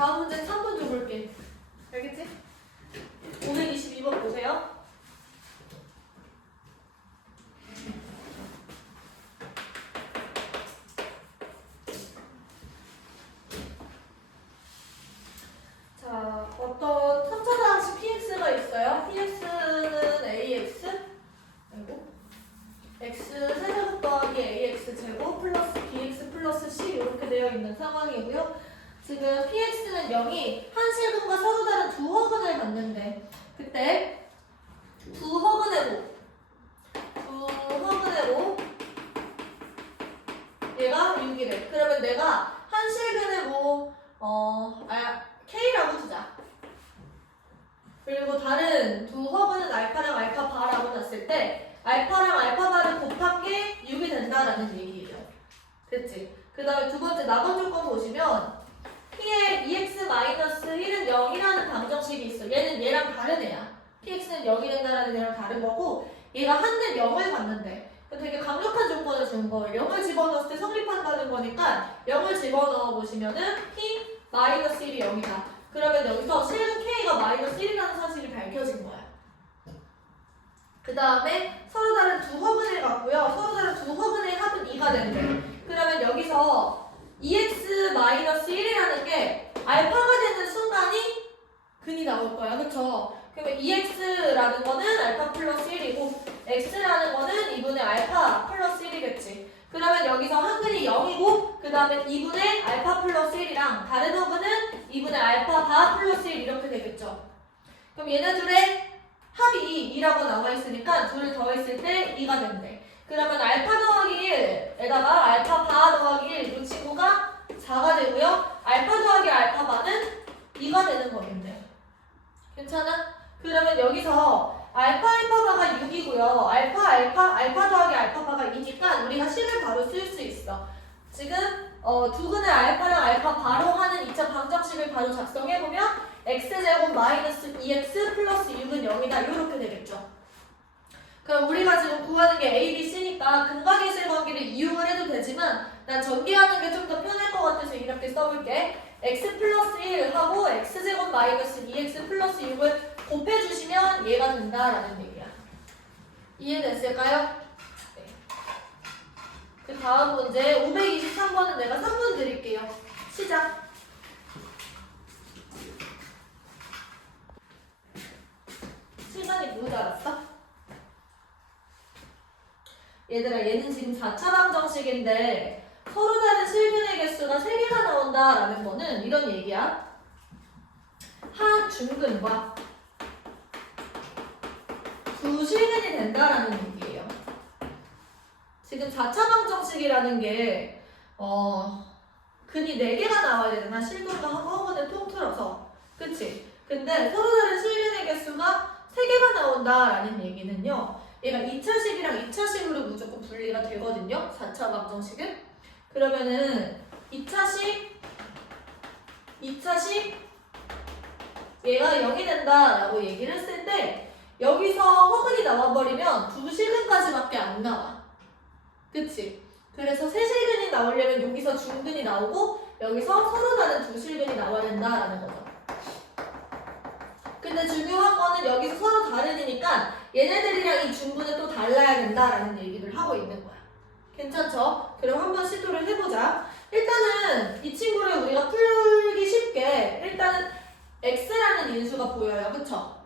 다음 문제 3번 줘볼게. 알겠지? 522번 보세요. 자, 어떤 3차상식 px가 있어요. px는 ax, 아이고, x 세제곱 더하기 ax 제곱 플러스 bx 플러스 c 이렇게 되어 있는 상황이고요. 지금 px는 0이 한 실근과 서로 다른 두 허근을 갖는데 그때 두 허근의 로, 두 허근의 로 얘가 6이래. 그러면 내가 한 실근의 로, 어, 아, k라고 두자. 그리고 다른 두 허브는 알파랑 알파 바라고 놨을 때 알파랑 알파 바를 곱한 게 6이 된다라는 얘기예요. 됐지? 그 다음에 두 번째 나번 조건 보시면 p의 2x-1은 0이라는 방정식이 있어. 얘는 얘랑 다른 애야. Px는 0이 된다라는 애랑 다른 거고 얘가 한대 0을 갖는데 되게 강력한 조건을 준 거예요. 0을 집어넣었을 때 성립한다는 거니까 0을 집어넣어 보시면은 p 마이너스 1이 0이다. 그러면 여기서 실은 k가 마이너스 1이라는 사실이 밝혀진 거야. 그 다음에 서로 다른 두 허근을 갖고요. 서로 다른 두 허근의 합은 2가 된대. 그러면 여기서 2x 마이너스 1이라는 게 알파가 되는 순간이 근이 나올 거야. 그쵸? 그러면 2x라는 거는 알파 플러스 1이고 x라는 거는 2분의 알파 플러스 1이겠지. 그러면 여기서 한근이 0이고 그 다음에 2분의 알파 플러스 1이랑 다른 허근은 2분의 알파 바 플러스 1 이렇게 되겠죠. 그럼 얘네들의 합이 2라고 나와 있으니까 둘을 더했을 때 2가 된대. 그러면 알파 더하기 1에다가 알파 바 더하기 1, 이 친구가 4가 되고요. 알파 더하기 알파 바는 2가 되는 거겠네. 괜찮아? 그러면 여기서 알파 알파 바가 6이고요. 알파 알파 알파 더하기 알파 바가 2니까 우리가 식을 바로 쓸 수 있어. 지금 어, 두근의 알파랑 알파 바로 하는 2차 방정식을 바로 작성해보면 x제곱 마이너스 2x 플러스 6은 0이다 이렇게 되겠죠. 그럼 우리가 지금 구하는 게 a, b, c니까 근각의 실관계를 이용을 해도 되지만 난 전개하는 게 좀 더 편할 것 같아서 이렇게 써볼게. x 플러스 1 하고 x제곱 마이너스 2x 플러스 6을 곱해주시면 얘가 된다라는 얘기야. 이해됐을까요? 네. 그 다음 문제 523번은 내가 3분 드릴게요. 시작. 시간이 모자랐어? 얘들아 얘는 지금 4차 방정식인데 서로 다른 실근의 개수가 3개가 나온다라는 거는 이런 얘기야. 한 중근과 두 실근이 된다라는 얘기예요. 지금 4차 방정식이라는 게 어, 근이 4개가 나와야 되잖아. 실근과 허근을 통틀어서. 그치? 근데 서로 다른 실근의 개수가 3개가 나온다라는 얘기는요. 얘가 2차식이랑 2차식으로 무조건 분리가 되거든요. 4차 방정식은. 그러면은 2차식, 2차식 얘가 0이 된다라고 얘기를 했을 때 여기서 허근이 나와버리면 두 실근까지밖에 안 나와. 그치? 그래서 세 실근이 나오려면 여기서 중근이 나오고 여기서 서로 다른 두 실근이 나와야 된다라는 거죠. 근데 중요한 거는 여기서 서로 다르니까 얘네들이랑 이 중분은 또 달라야 된다라는 얘기를 하고 있는 거야. 괜찮죠? 그럼 한번 시도를 해보자. 일단은 이 친구를 우리가 풀기 쉽게 일단은 x라는 인수가 보여요. 그쵸?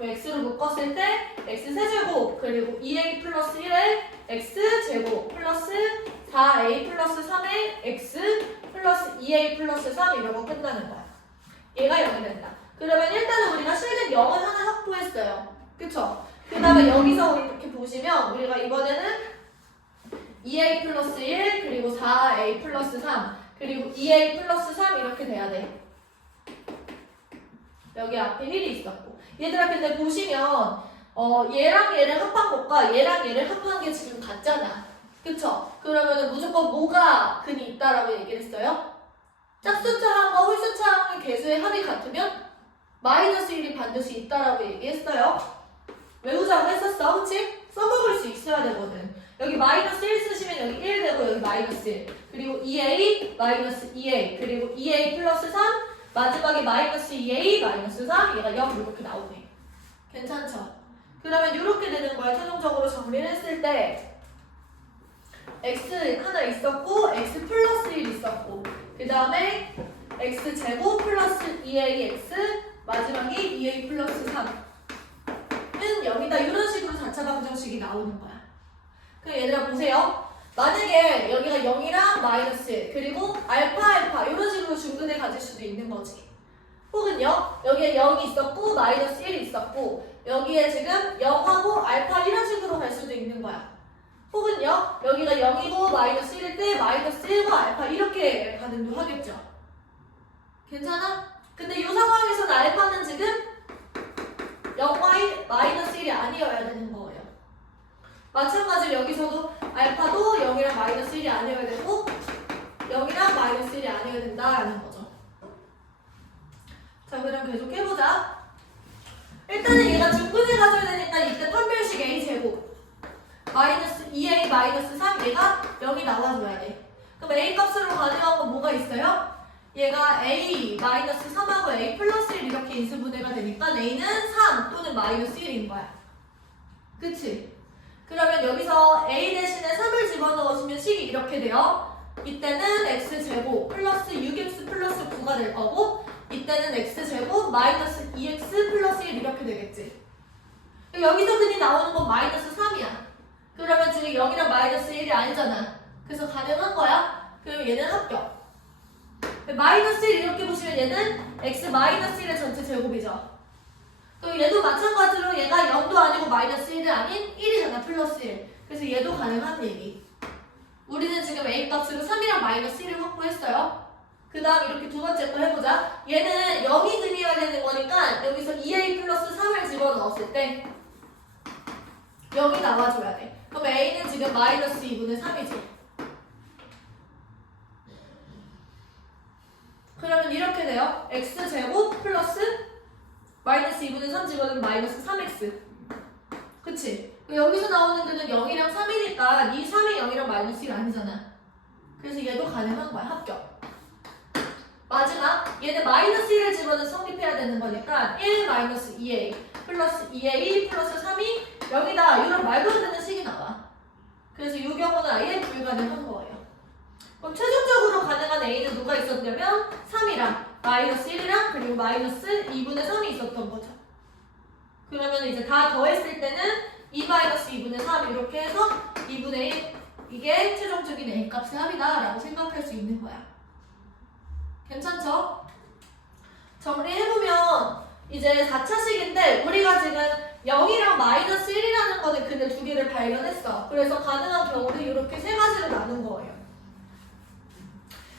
X로 묶었을 때 x세제곱 그리고 2a 플러스 1에 x제곱 플러스 4a 플러스 3에 x 플러스 2a 플러스 3 이러고 끝나는 거야. 얘가 0이 된다. 그러면 일단은 우리가 실근 0을 하나 확보했어요. 그쵸? 그 다음에 여기서 이렇게 보시면 우리가 이번에는 2a 플러스 1 그리고 4a 플러스 3 그리고 2a 플러스 3 이렇게 돼야 돼. 여기 앞에 1이 있었고 얘들아 근데 보시면 어 얘랑 얘를 합한 것과 얘랑 얘를 합한 게 지금 같잖아. 그쵸? 그러면은 무조건 뭐가 근이 있다라고 얘기를 했어요? 짝수차항과 홀수차항의 개수의 합이 같으면 마이너스 1이 반드시 있다라고 얘기했어요. 외우자고 했었어, 그치? 써먹을 수 있어야 되거든. 여기 마이너스 1 쓰시면 여기 1 되고 여기 마이너스 1 그리고 2a 마이너스 2a 그리고 2a 플러스 3 마지막에 마이너스 2a 마이너스 3 얘가 0 이렇게 나오네. 괜찮죠? 그러면 이렇게 되는 거야. 최종적으로 정리를 했을 때 x 하나 있었고 x 플러스 1 있었고 그 다음에 x 제곱 플러스 2ax 마지막이 2a 플러스 3은 여기다 이런 식으로 4차 방정식이 나오는 거야. 그럼 얘들아 보세요. 만약에 0이랑 마이너스 1 그리고 알파 알파 이런 식으로 중근을 가질 수도 있는 거지. 혹은요 여기에 0이 있었고 마이너스 1이 있었고 여기에 지금 0하고 알파 이런 식으로 갈 수도 있는 거야. 혹은요 여기가 0이고 마이너스 1일 때 마이너스 1과 알파 이렇게 가능도 하겠죠. 괜찮아? 근데 이 상황에서는 알파는 지금 0과 1, 마이너스 1이 아니어야 되는 거예요. 마찬가지로 여기서도 알파도 0이랑 마이너스 1이 아니어야 되고 0이랑 마이너스 1이 아니어야 된다라는 거죠. 자 그럼 계속 해보자. 일단은 얘가 중근을 가져야 되니까 이때 판별식 a 제곱 마이너스 2a 마이너스 3 얘가 0이 나와줘야 돼. 그럼 a 값으로 가져간 건 뭐가 있어요? 얘가 a 마이너스 3하고 a 플러스 1 이렇게 인수분해가 되니까 a는 3 또는 마이너스 1인 거야. 그치? 그러면 여기서 a 대신에 3을 집어넣으시면 식이 이렇게 돼요. 이때는 x제곱 플러스 6x 플러스 9가 될 거고 이때는 x제곱 마이너스 2x 플러스 1 이렇게 되겠지. 여기서 그냥 나오는 건 마이너스 3이야. 그러면 지금 0이랑 마이너스 1이 아니잖아. 그래서 가능한 거야. 그럼 얘는 합격. 마이너스 1 이렇게 보시면 얘는 x 마이너스 1의 전체 제곱이죠. 그럼 얘도 마찬가지로 얘가 0도 아니고 마이너스 1이 아닌 1이잖아. 플러스 1. 그래서 얘도 가능한 얘기. 우리는 지금 a 값으로 3이랑 마이너스 1을 확보했어요. 그 다음 이렇게 두 번째 거 해보자. 얘는 0이 근이어야 되는 거니까 여기서 2a 플러스 3을 집어넣었을 때 0이 나와줘야 돼. 그럼 a는 지금 마이너스 2분의 3이지. 그러면 이렇게 돼요. x제곱 플러스 마이너스 2분의 3 집어넣으면 마이너스 3x. 그치? 여기서 나오는 데는 0이랑 3이니까 이 3이 0이랑 마이너스 1 아니잖아. 그래서 얘도 가능한 거야. 합격. 마지막 얘는 마이너스 1을 집어넣어 성립해야 되는 거니까 1 마이너스 2a 플러스 2a 플러스 3이 0이다. 이런 말도 안 되는 식이 나와. 그래서 이 경우는 아예 불가능한 거예요. 그럼 최종적으로 가능한 a는 누가 있었냐면 3이랑 마이너스 1이랑 그리고 마이너스 2분의 3이 있었던 거죠. 그러면 이제 다 더했을 때는 2 마이너스 2분의 3 이렇게 해서 2분의 1 이게 최종적인 a 값의 합이다 라고 생각할 수 있는 거야. 괜찮죠? 정리해보면 이제 4차식인데 우리가 지금 0이랑 마이너스 1이라는 거는 근데 두 개를 발견했어. 그래서 가능한 경우를 이렇게 세 가지로 나눈 거예요.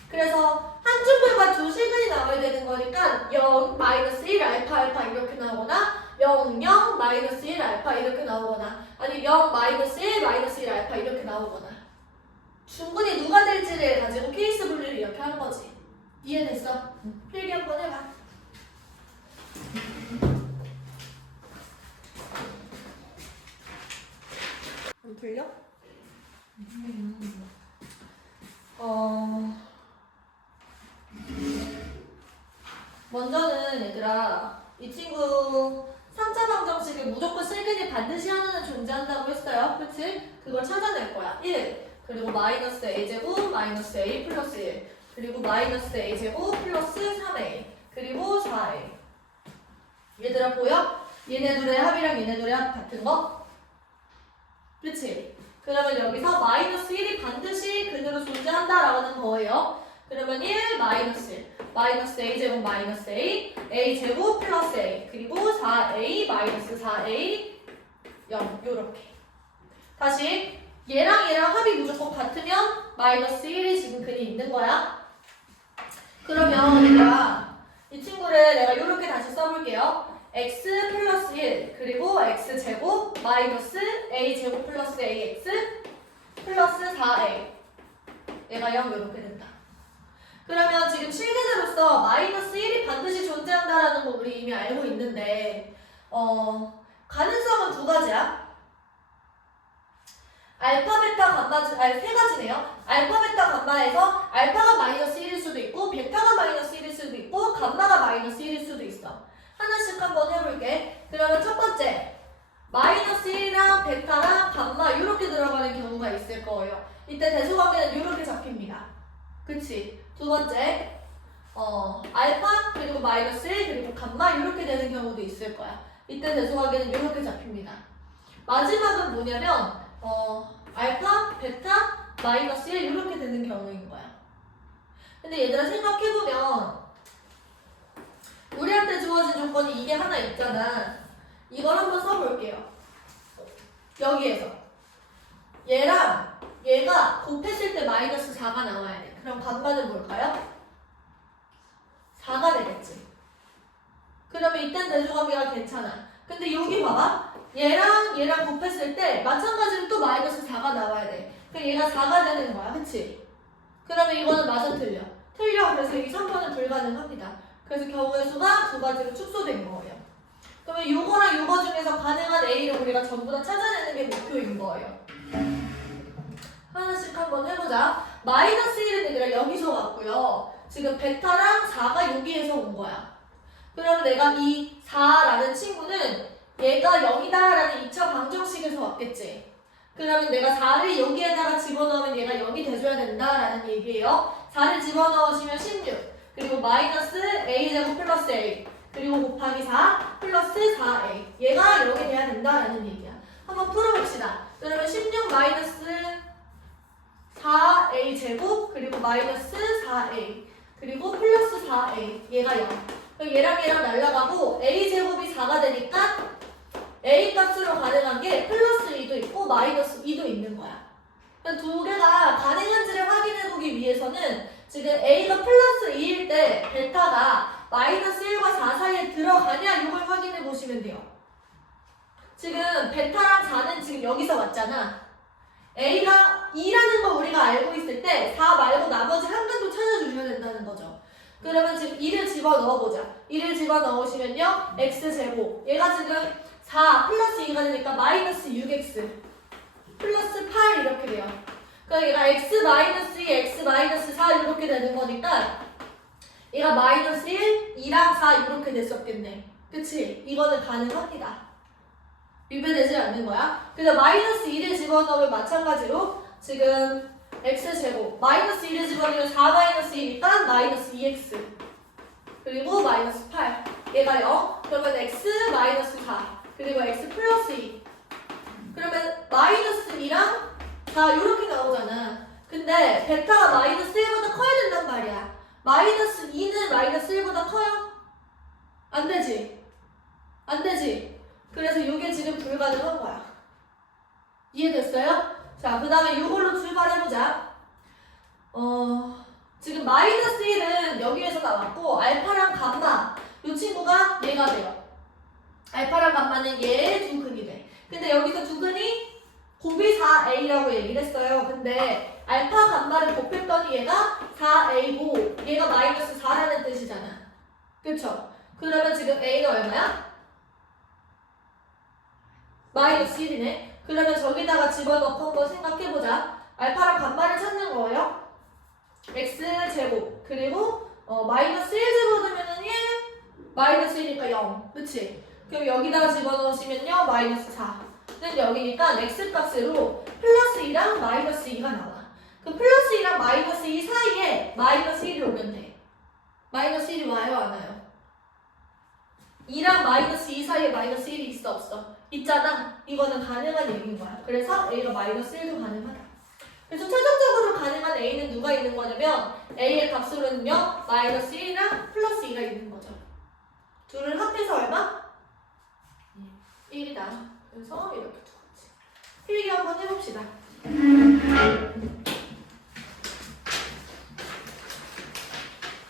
그래서 한 중불과 두 시근이 나와야 되는 거니까 0, 마이너스 1, 알파, 알파 이렇게 나오거나 0, 0, 마이너스 1, 알파 이렇게 나오거나 아니 0, 마이너스 1, 마이너스 1, 알파 이렇게 나오거나 중근이 누가 될지를 가지고 케이스 분류를 이렇게 하는 거지. 이해됐어? 필기 한번 해봐. 안 풀려? 어... 먼저는 얘들아 이 친구 3차 방정식을 무조건 실근이 반드시 하나는 존재한다고 했어요. 그치? 그걸 찾아낼 거야. 1 그리고 마이너스 a제곱 마이너스 a 플러스 1 그리고 마이너스 a제곱 플러스 3a 그리고 4a 얘들아 보여? 얘네 둘의 합이랑 얘네 둘의 합 같은 거? 그치? 그러면 여기서 마이너스 1이 반드시 근으로 존재한다라는 거예요. 그러면 1 마이너스 1 마이너스 a제곱 마이너스 a a제곱 플러스 a. 그리고 4a 마이너스 4a 0 요렇게. 다시 얘랑 얘랑 합이 무조건 같으면 마이너스 1이 지금 근이 있는 거야? 그러면 얘가 이 친구를 내가 이렇게 다시 써볼게요. X 플러스 1 그리고 x제곱 마이너스 a제곱 플러스 ax 플러스 4a 얘가 0 이렇게 실근으로서 마이너스 1이 반드시 존재한다라는 거 우리 이미 알고 있는데 어 가능성은 두 가지야. 알파, 베타, 감마, 아니 세 가지네요. 알파, 베타, 감마에서 알파가 마이너스 1일 수도 있고 베타가 마이너스 1일 수도 있고 감마가 마이너스 1일 수도 있어. 하나씩 한번 해볼게. 그러면 첫 번째 마이너스 1이랑 베타랑 감마 이렇게 들어가는 경우가 있을 거예요. 이때 대소관계는 이렇게 잡힙니다. 그치? 두 번째 어 알파 그리고 마이너스 1 그리고 감마 이렇게 되는 경우도 있을 거야. 이때 대소관계는 이렇게 잡힙니다. 마지막은 뭐냐면 어 알파, 베타, 마이너스 1 이렇게 되는 경우인 거야. 근데 얘들아 생각해보면 우리한테 주어진 조건이 이게 하나 있잖아. 이걸 한번 써볼게요. 여기에서 얘랑 얘가 곱했을 때 마이너스 4가 나와야 돼. 그럼 간반은 뭘까요? 4가 되겠지. 그러면 이땐 대조관계가 괜찮아. 근데 여기 봐봐. 얘랑 얘랑 곱했을 때 마찬가지로 또 마이너스 4가 나와야 돼. 그럼 얘가 4가 되는 거야. 그치? 그러면 이거는 맞아 틀려. 틀려. 그래서 이 3번은 불가능합니다. 그래서 경우의 수가 두 가지로 축소된 거예요. 그러면 요거랑 요거 중에서 가능한 A를 우리가 전부 다 찾아내는 게 목표인 거예요. 하나씩 한번 해보자. 마이너스 1은 얘들아 여기서 왔고요. 지금 베타랑 4가 여기에서 온 거야. 그러면 내가 이 4라는 친구는 얘가 0이다 라는 2차 방정식에서 왔겠지. 그러면 내가 4를 여기에다가 집어넣으면 얘가 0이 돼줘야 된다 라는 얘기예요. 4를 집어넣으시면 16. 그리고 마이너스 a제곱 플러스 a. 그리고 곱하기 4 플러스 4a. 얘가 0이 돼야 된다라는 얘기야. 한번 풀어봅시다. 그러면 16 마이너스 4a 제곱 그리고 마이너스 4a 그리고 플러스 4a 얘가 0. 그럼 얘랑 얘랑 날라가고 a 제곱이 4가 되니까 a 값으로 가능한 게 플러스 2도 있고 마이너스 2도 있는 거야. 그럼 두 개가 가능한지를 확인해 보기 위해서는 지금 a가 플러스 2일 때 베타가 마이너스 1과 4 사이에 들어가냐 이걸 확인해 보시면 돼요. 지금 베타랑 4는 지금 여기서 왔잖아. a가 2라는 거 우리가 알고 있을 때 4 말고 나머지 한 근도 찾아주셔야. 그러면 지금 2를 집어 넣어보자. 2를 집어 넣으시면요. x제곱. 얘가 지금 4 플러스 2가 되니까 마이너스 6x 플러스 8 이렇게 돼요. 그러니까 얘가 x 마이너스 2, x 마이너스 4 이렇게 되는 거니까 얘가 마이너스 1, 2랑 4 이렇게 됐었겠네. 그치? 이거는 가능합니다. 유배되지 않는 거야. 그래서 마이너스 2를 집어넣으면 마찬가지로 지금 x제곱 마이너스 2를 집어넣으면 4 마이너스 2니까 마이너스 2x 그리고 마이너스 8 얘가 0 그러면 x 마이너스 4 그리고 x 플러스 2 그러면 마이너스 2랑 4 이렇게 나오잖아. 근데 베타가 마이너스 1보다 커야 된단 말이야. 마이너스 2는 마이너스 1보다 커요? 안 되지? 안 되지? 그래서 이게 지금 불가능한 거야. 이해됐어요? 자, 그 다음에 이걸로 출발해보자. 어, 지금 마이너스 1은 여기에서 나왔고, 알파랑 감마. 이 친구가 얘가 돼요. 알파랑 감마는 얘두 근이 돼. 근데 여기서 두 근이 곱이 4a라고 얘기를 했어요. 근데 알파 감마를 곱했더니 얘가 4a고, 얘가 마이너스 4라는 뜻이잖아. 그쵸? 그러면 지금 a가 얼마야? 마이너스 1이네. 그러면 저기다가 집어넣고 한번 생각해보자. 알파랑 감마를 찾는 거예요. x제곱 그리고 어, 마이너스 1 집어넣으면은 1 마이너스 1이니까 0 그치? 그럼 여기다가 집어넣으시면요 마이너스 4는 여기니까 x값으로 플러스 2랑 마이너스 2가 나와 그 플러스 2랑 마이너스 2 사이에 마이너스 1이 오면 돼 마이너스 1이 와요 안 와요? 2랑 마이너스 2 사이에 마이너스 1이 있어 없어? 있잖아. 이거는 가능한 얘기인 거야. 그래서 A가 마이너스 1도 가능하다. 그래서 최종적으로 가능한 A는 누가 있는 거냐면 A의 값으로는요 마이너스 1이랑 플러스 2가 있는 거죠. 둘을 합해서 얼마? 1이다. 그래서 이렇게 두 가지. 필기 한번 해봅시다.